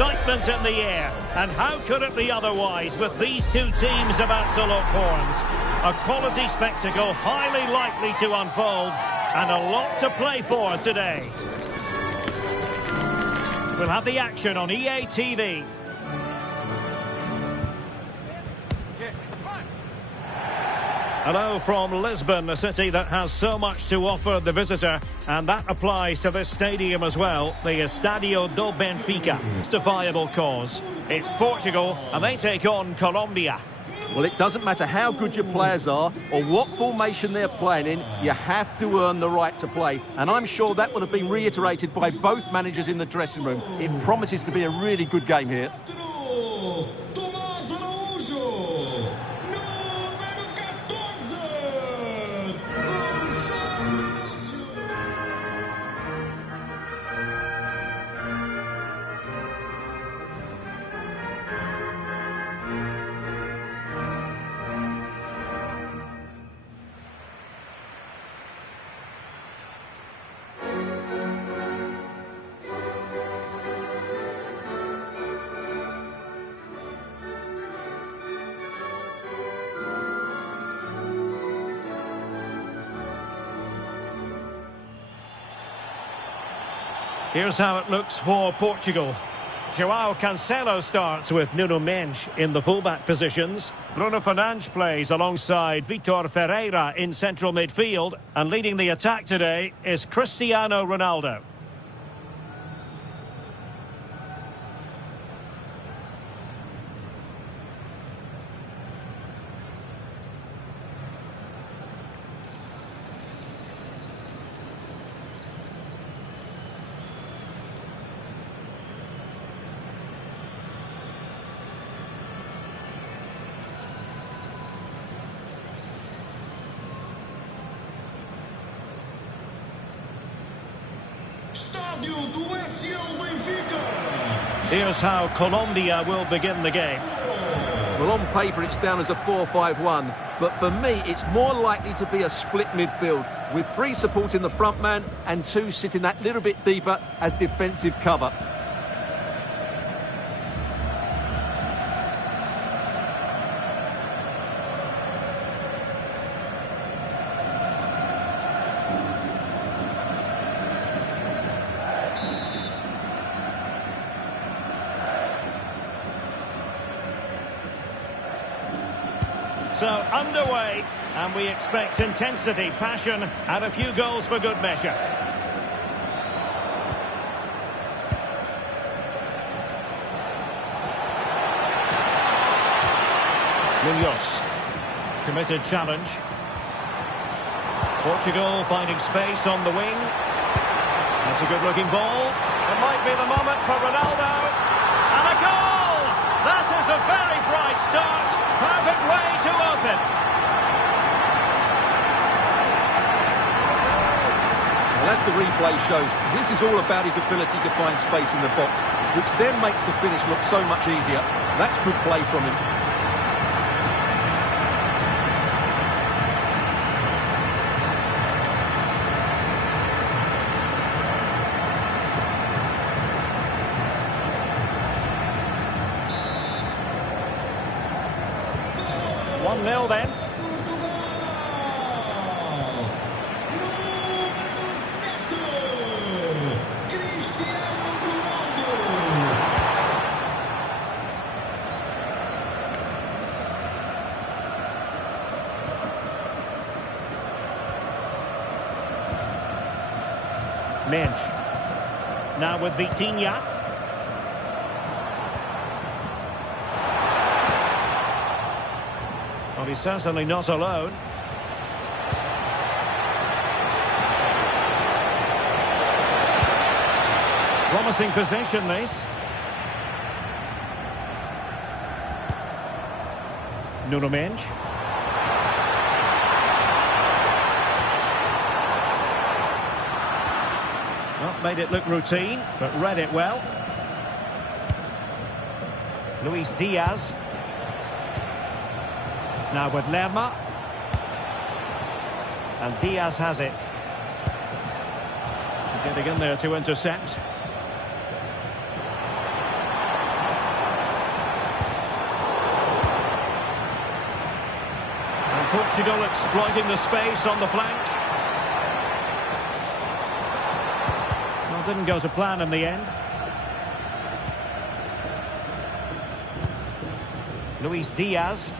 excitement in the air. And how could it be otherwise with these two teams about to lock horns? A quality spectacle highly likely to unfold, and a lot to play for today. We'll have the action on EA TV. Hello from Lisbon, a city that has so much to offer the visitor, and that applies to this stadium as well, the Estadio do Benfica. Justifiable cause. It's Portugal, and they take on Colombia. Well, it doesn't matter how good your players are or what formation they're playing in, you have to earn the right to play. And I'm sure that would have been reiterated by both managers in the dressing room. It promises to be a really good game here. Here's how it looks for Portugal. João Cancelo starts with Nuno Mendes in the fullback positions. Bruno Fernandes plays alongside Vitor Ferreira in central midfield. And leading the attack today is Cristiano Ronaldo. Here's how Colombia will begin the game. Well, on paper it's down as a 4-5-1, but for me it's more likely to be a split midfield, with 3 supporting the front man and 2 sitting that little bit deeper as defensive cover. So, underway, and we expect intensity, passion, and a few goals for good measure. Munoz, committed challenge. Portugal finding space on the wing. That's a good-looking ball. It might be the moment for Ronaldo. And a goal! That is a very bright start. Perfect way to open. Well, as the replay shows, this is all about his ability to find space in the box, which then makes the finish look so much easier. That's good play from him. Nil then. Mendes. Now with Vitinha. Well, he's certainly not alone. Promising position, this. Nuno Mendes. Well, made it look routine, but read it well. Luis Diaz. Now with Lerma. And Diaz has it. Getting in there to intercept. Portugal exploiting the space on the flank. Well, didn't go to plan in the end. Luis Diaz.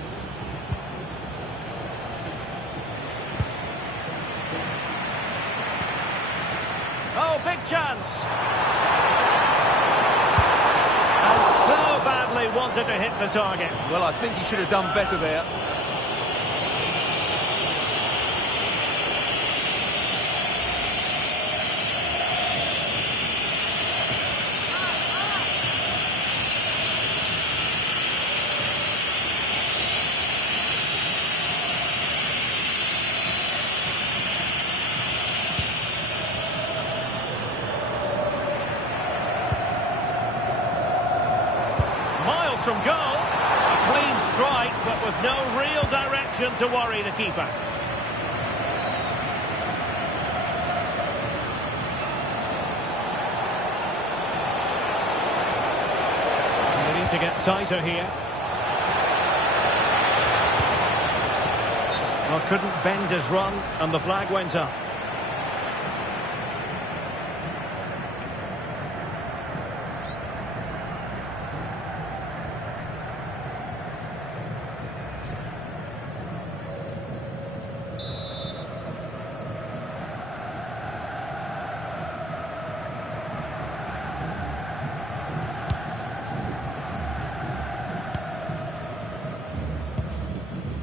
Oh, big chance! And so badly wanted to hit the target. Well, I think he should have done better there. From goal, a clean strike, but with no real direction to worry the keeper. They need to get tighter here. Well, couldn't bend his run, and the flag went up.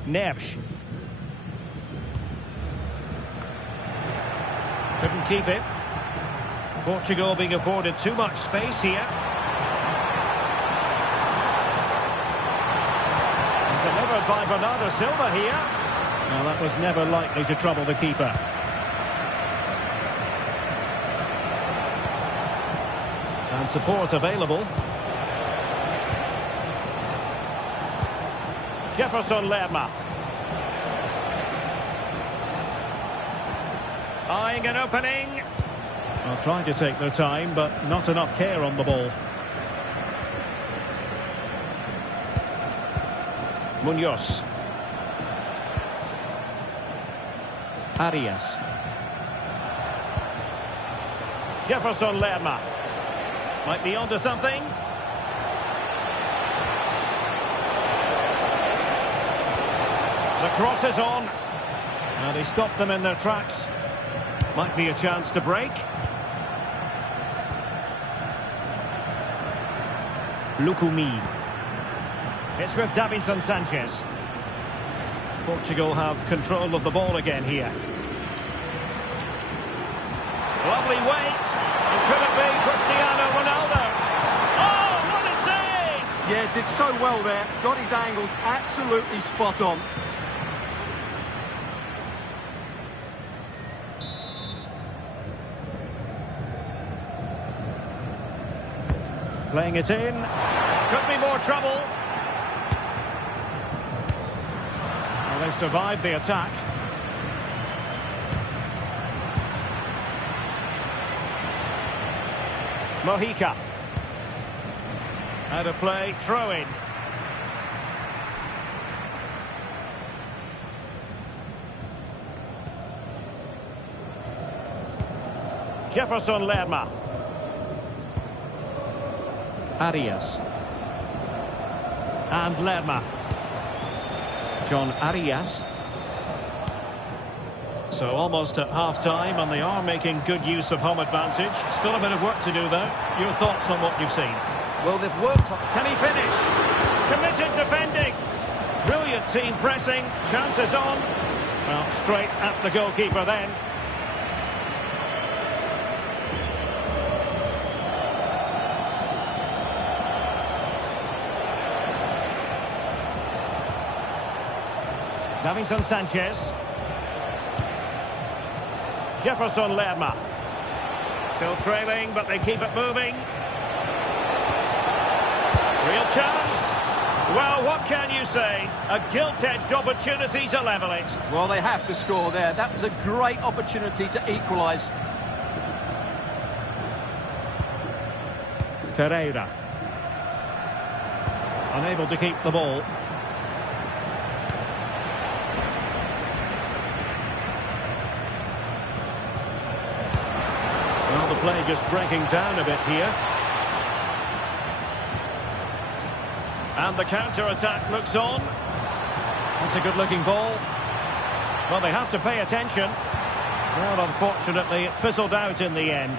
Neves. Couldn't keep it. Portugal being afforded too much space here. And delivered by Bernardo Silva here. Well, that was never likely to trouble the keeper. And support available. Jefferson Lerma. Eyeing an opening. Well, trying to take their time, but not enough care on the ball. Munoz. Arias. Jefferson Lerma. Might be onto something. The cross is on. Now they stopped them in their tracks. Might be a chance to break. Lukumi. It's with Davinson Sanchez. Portugal have control of the ball again here. Lovely weight. And could it be Cristiano Ronaldo? Oh, what a save! Yeah, did so well there. Got his angles absolutely spot on. Playing it in. Could be more trouble. Well, they've survived the attack. Mojica. Out of play, throw in. Jefferson Lerma. Arias. And Lerma. John Arias. So almost at half-time, and they are making good use of home advantage. Still a bit of work to do, though. Your thoughts on what you've seen? Well, they've worked... Can he finish? Committed defending. Brilliant team pressing. Chances on. Well, straight at the goalkeeper then. Davinson Sanchez. Jefferson Lerma. Still trailing, but they keep it moving. Real chance. Well, what can you say? A gilt-edged opportunity to level it. Well, they have to score there. That was a great opportunity to equalise. Ferreira. Unable to keep the ball. play just breaking down a bit here. And the counter-attack looks on. That's a good-looking ball. Well, they have to pay attention. Well, unfortunately, it fizzled out in the end.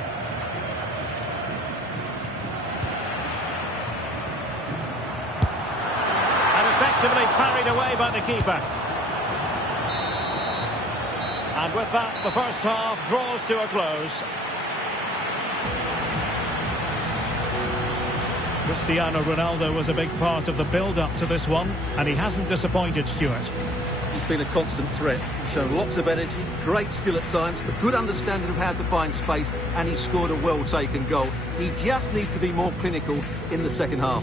And effectively parried away by the keeper. And with that, the first half draws to a close. Cristiano Ronaldo was a big part of the build-up to this one, and he hasn't disappointed, Stuart. He's been a constant threat. Shown lots of energy, great skill at times, a good understanding of how to find space, and he's scored a well-taken goal. He just needs to be more clinical in the second half.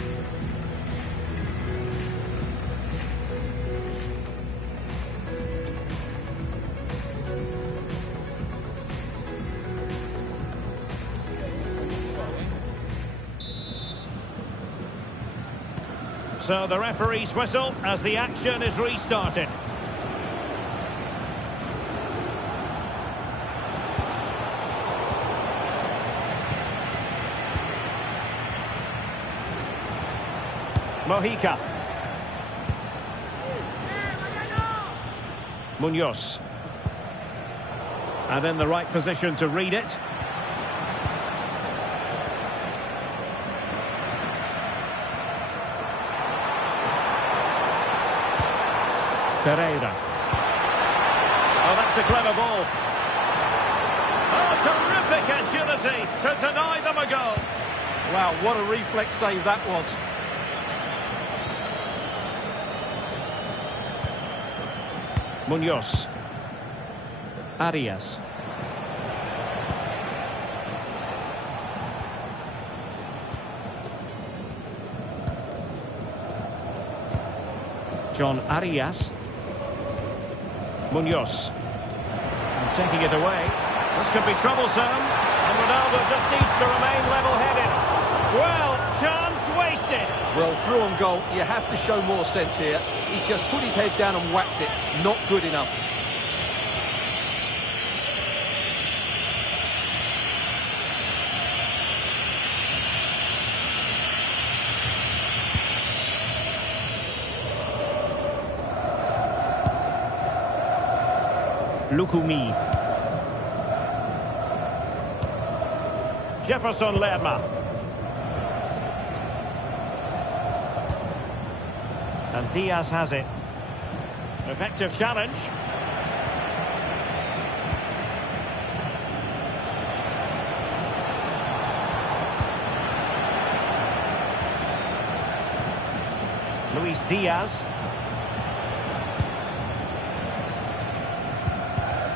So the referee's whistle as the action is restarted. Mojica. Munoz. And in the right position to read it. Ferreira. Oh, that's a clever ball. Oh, terrific agility to deny them a goal. Wow, what a reflex save that was. Munoz. Arias. John Arias. Munoz. And taking it away. This could be troublesome. And Ronaldo just needs to remain level-headed. Well, chance wasted. Well, through on goal, you have to show more sense here. He's just put his head down and whacked it. Not good enough. Lukumi. Jefferson Lerma. And Diaz has it. Effective challenge. Luis Diaz.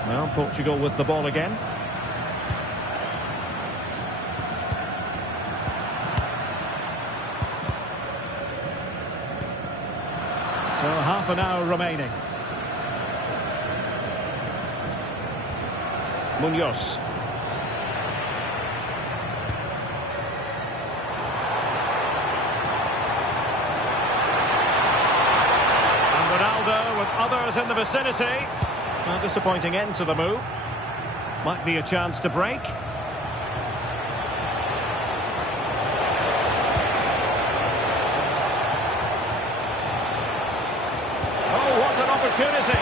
Well, Portugal with the ball again. So half an hour remaining. Munoz. And Ronaldo with others in the vicinity. A disappointing end to the move. Might be a chance to break. Oh, what an opportunity.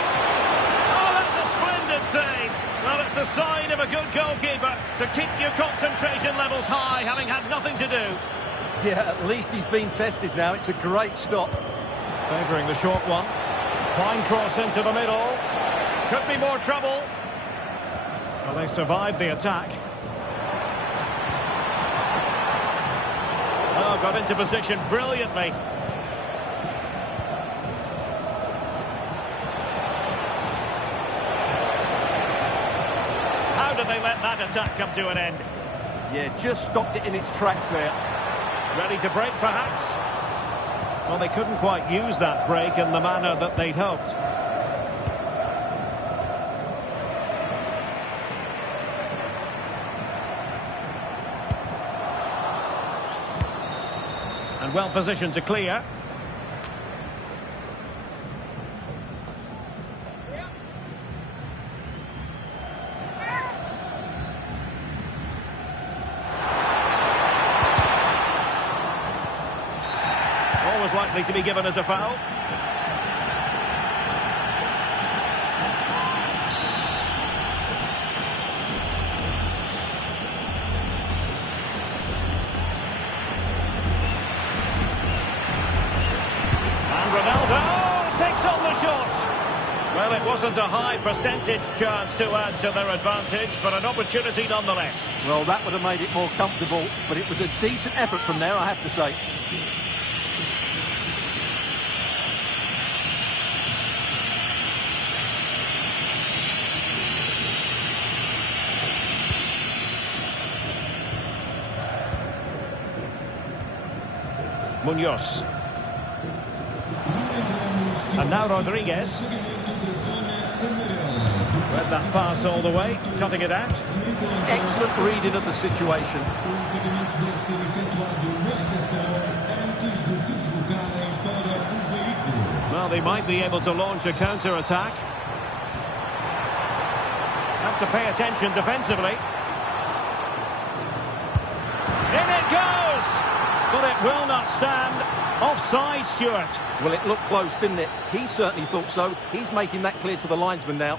Oh, that's a splendid save. Well, it's the sign of a good goalkeeper to keep your concentration levels high, having had nothing to do. Yeah, at least he's been tested now. It's a great stop. Favouring the short one. Fine cross into the middle. Could be more trouble. Well, they survived the attack. Oh, got into position brilliantly. How did they let that attack come to an end? Yeah, just stopped it in its tracks there. Ready to break, perhaps? Well, they couldn't quite use that break in the manner that they'd hoped. And well positioned to clear. was likely to be given as a foul. And Ronaldo takes on the shot. Well, it wasn't a high percentage chance to add to their advantage, but an opportunity nonetheless. Well, that would have made it more comfortable, but it was a decent effort from there, I have to say. Munoz. And now Rodriguez. Read that pass all the way, cutting it out. Excellent reading of the situation. Well, they might be able to launch a counter-attack. Have to pay attention defensively. In it goes! But it will not stand. Offside, Stuart. Well, it looked close, didn't it? He certainly thought so. He's making that clear to the linesman now.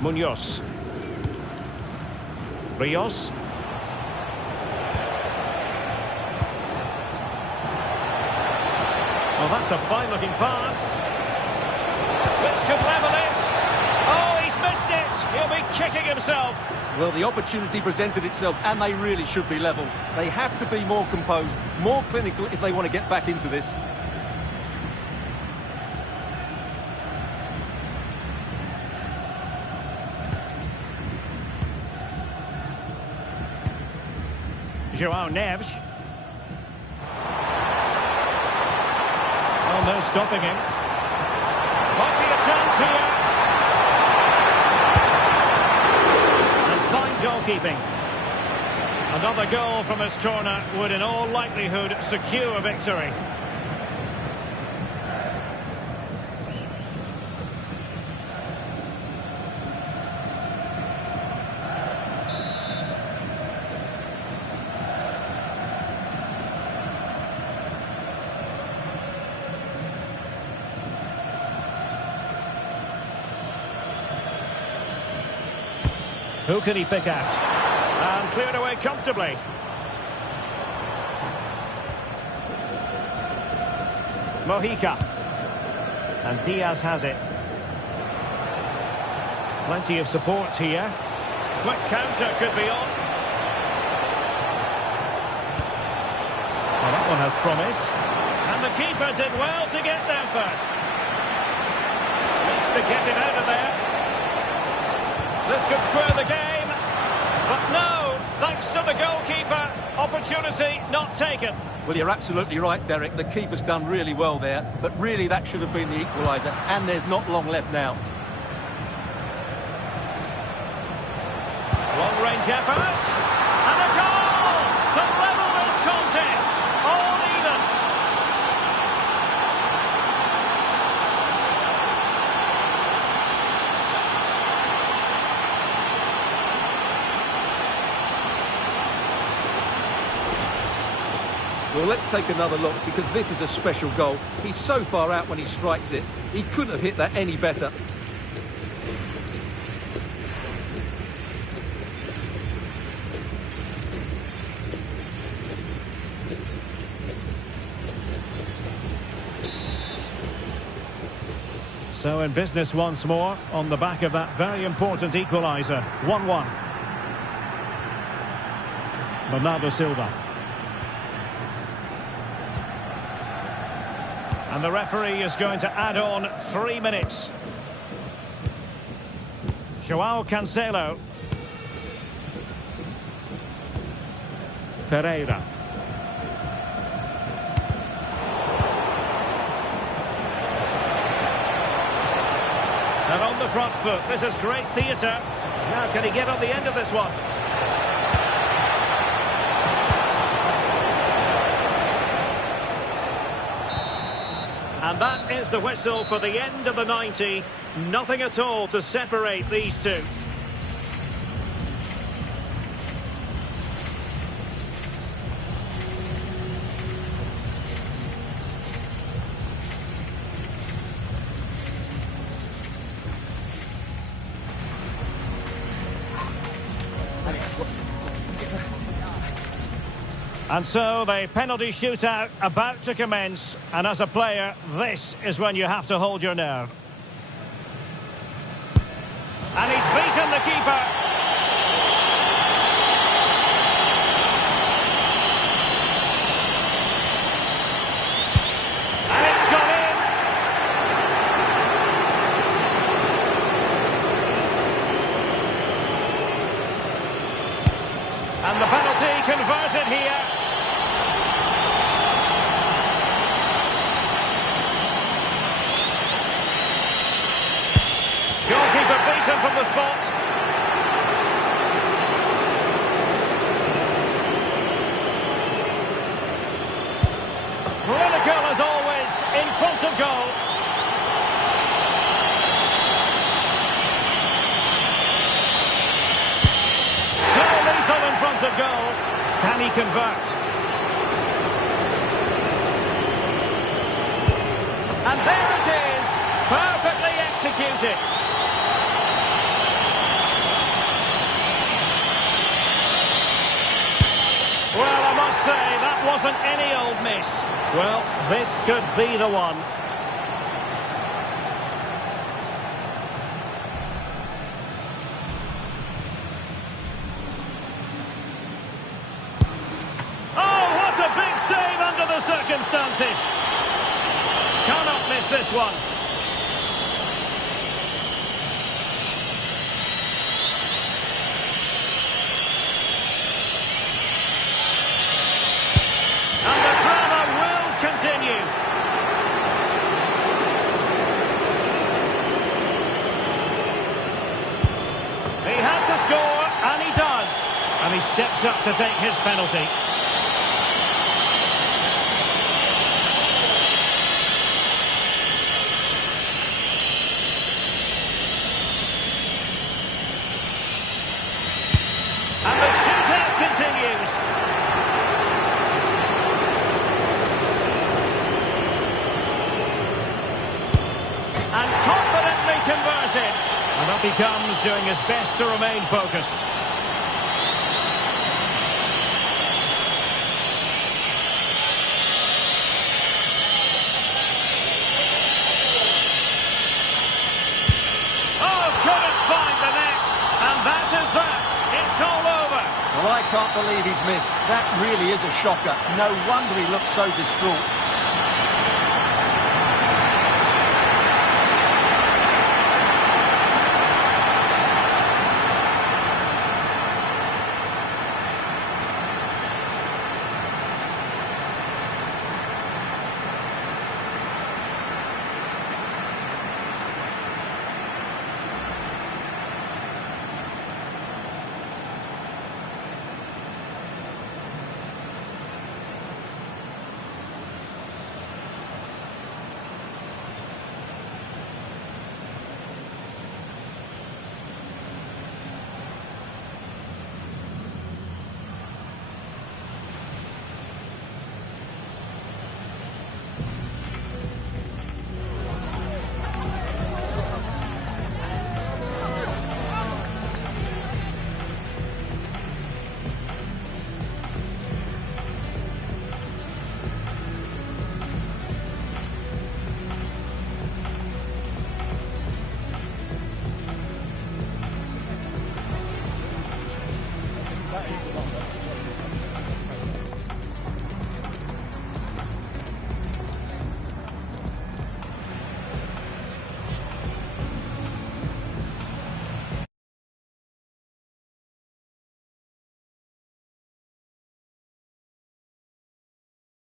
Munoz. Rios. Oh, that's a fine-looking pass. Which could level it. Oh, he's missed it. He'll be kicking himself. Well, the opportunity presented itself, and they really should be level. They have to be more composed, more clinical if they want to get back into this. João Neves. Oh, no stopping him. Might be a chance here. And fine goalkeeping. Another goal from his corner would in all likelihood secure a victory. Who can he pick out? And cleared away comfortably. Mojica. And Diaz has it. Plenty of support here. Quick counter could be on. Well, that one has promise. And the keeper did well to get there first. Needs to get it out of there. This could square the game, but no, thanks to the goalkeeper, opportunity not taken. Well, you're absolutely right, Derek. The keeper's done really well there, but really that should have been the equaliser, and there's not long left now. Long-range effort, and a goal to level this contest, all even. Well, let's take another look, because this is a special goal. He's so far out when he strikes it. He couldn't have hit that any better. So in business once more, on the back of that very important equaliser. 1-1. Bernardo Silva. And the referee is going to add on 3 minutes. João Cancelo. Ferreira. And on the front foot, this is great theatre. Now, can he get on the end of this one? And that is the whistle for the end of the 90. Nothing at all to separate these two. And so the penalty shootout about to commence, and as a player, this is when you have to hold your nerve. And he's beaten the keeper. And it's gone in. And the penalty converted here. Beaten from the spot. Clinical as always, in front of goal. So lethal in front of goal. Can he convert? And there it is, perfectly executed. Well, I must say, that wasn't any old miss. Well, this could be the one. Oh, what a big save under the circumstances. Cannot miss this one. Continue. He had to score, and he does. And he steps up to take his penalty. And the shootout continues. And confidently converted. And up he comes, doing his best to remain focused. Oh, couldn't find the net. And that is that. It's all over. Well, I can't believe he's missed. That really is a shocker. No wonder he looks so distraught.